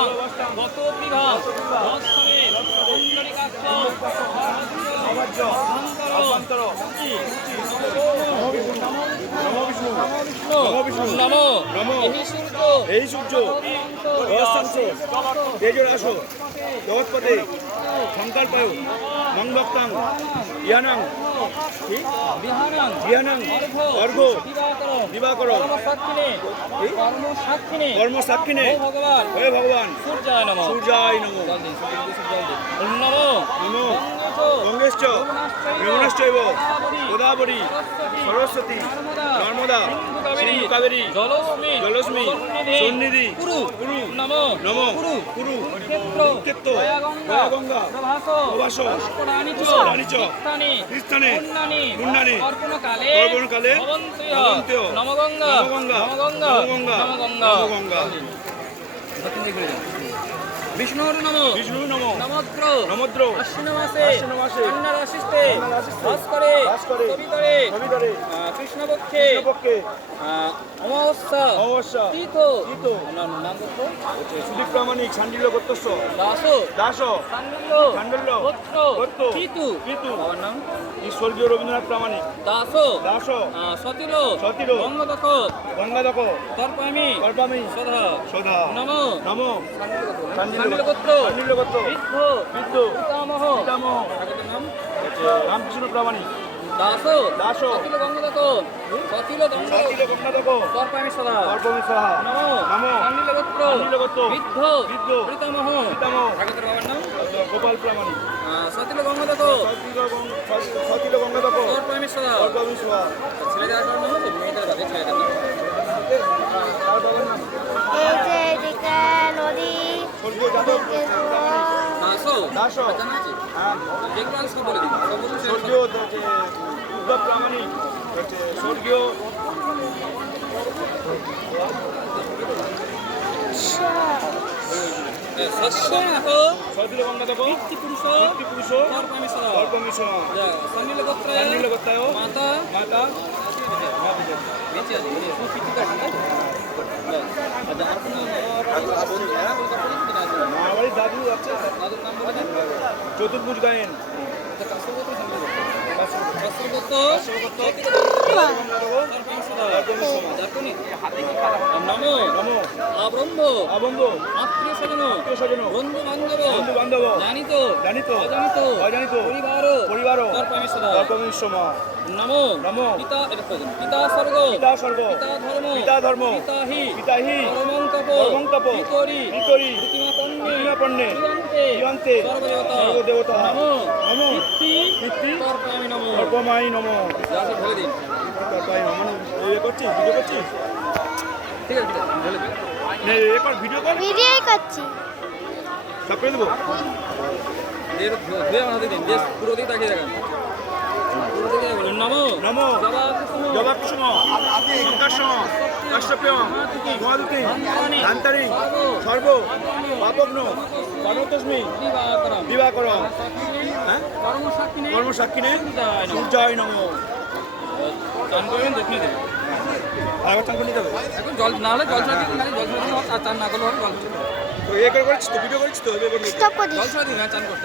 ご当地が、ご当地、ほおのり学校、ラモー、ラモー、ラモー、ラモー、ラモー、ラモ、এই সূর্য রহস্যাংশ তেজর আসো জগৎপতে সংকল্পায় মংভক্তাং ইয়ানাং? বিহানাং অর্ঘ দিবাকর কর্ম সাক্ষিণে হে ভগবান। হে ভগবান। সূর্যায় নমঃ। সূর্যায় নম। নমো। গঙ্গেশ্চ যমুনাশ্চৈব গোদাবরী। সরস্বতী নর্মদা সিন্ধু কাবেরী জলস্মি সন্নিধি কুরু নমো নমো কুরু কুরু ক্ষেত্র দয়াগঙ্গা প্রভাস প্রভাস পুষ্করাণি চ পুষ্করাণি চ তীর্থানি তীর্থানি পুণ্যানি পুণ্যানি অর্পণকালে অর্পণকালে নমগঙ্গা নমগঙ্গা নমগঙ্গা নমগঙ্গা নমগঙ্গা বিষ্ণুর নম। বিষ্ণু নম। নমদ্র নমদ্র আশ্বিন মাসে আশ্বিন মাসে কন্যা রাশিস্তে কন্যা করে ভাস্করে। করে কবিতরে। রবিবারে কৃষ্ণপক্ষে। পক্ষে অমাবস্যা। অমাবস্যা। তীর্থ তীর্থ। নাম নাম করতো সুদীপ প্রামাণিক সান্ডিল্য কর্তস্য দাস। গোত্র। গোত্র। নাম? এই রবীন্দ্রনাথ প্রামাণিক। দাস। দাস। সতীর। সতীর। বঙ্গদক গঙ্গাদক তর্পামি কল্পামি। সদা। সদা। নম। নম। সান্ডিল্য গোত্র। সান্ডিল্য গোত্র। বৃদ্ধ বৃদ্ধ পিতামহ। পিতামহ। নাম? রামকৃষ্ণ প্রামাণিক। দাস দাস। সতীল বঙ্গদক সতীল গঙ্গাদক তর্পামি সদা কল্পমি সাহা নম নম। সান্ডিল্য গোত্র সান্ডিল্য গোত্র বৃদ্ধ বৃদ্ধ পিতামহ পিতামহ ঠাকুরের বাবার নাম? গোপাল প্রামাণিক। সতীল বঙ্গদক সতীল গং- সতীল গঙ্গাদক তর্পামি সদা। সাহা ছেলেদের আর নাম মেয়েদের বাদে ছেলেদের নাম। তার বাবার নাম এই যে এদিকে নদী স্বর্গীয় যাদব। দাসো দাস। জানা আছে হ্যাঁ। আমি সব বলে সে- স্বর্গীয় উদ্ধব প্রামাণিক স্বর্গীয়। গোত্রায় মাতা। মাতা। চতুর্ভুজ গায়েন। জানিত! জানিত! অজানিত! অজানিত! পরিবার পরিবার সমা নমো! নমো! পিতা। পিতা স্বর্গ! পিতা স্বর্গ! পিতা ধর্ম! পিতা ধর্ম! পিতা হি পিতা হি পরমং তপ! পরমং তপ! পিতরি পিতরি প্রতিমা পণ্যে প্রতিমা পণ্যে জীবন্তে! জীবন্তে! সর্বদেবতা! নমো! নমো! পিতৃ পিতৃ তর্পামি নম। এ করছিস? ভিডিও করছিস? ঠিক আছে দিন ভিডিও কর। ভিডিওই করছি। সব করে দেবো? এর ধুয়ে আমার দিন বেশ পুরো দিকে তাকিয়ে দেখেন নমো। নমো। জবা কুসুম। সংকর্ষম কাশ্যপ্যম মহাদুতি ধান্তারি সর্ব। পাপগ্ন। পার্বতস্মি দিবাকরম দিবাকর হ্যাঁ? কর্মসাক্ষিণে সূর্যায় নমঃ। চান করবেন দেবেন আরেকবার চান করে নিতে হবে? এখন জল না হলে জল ছাড়া দিন জল ছাড়া দিন আর চান না করলে হবে জল তো এ করে করেছিস তো ভিডিও করেছিস তো? জল ছাড়া দিন হ্যাঁ চান করতে।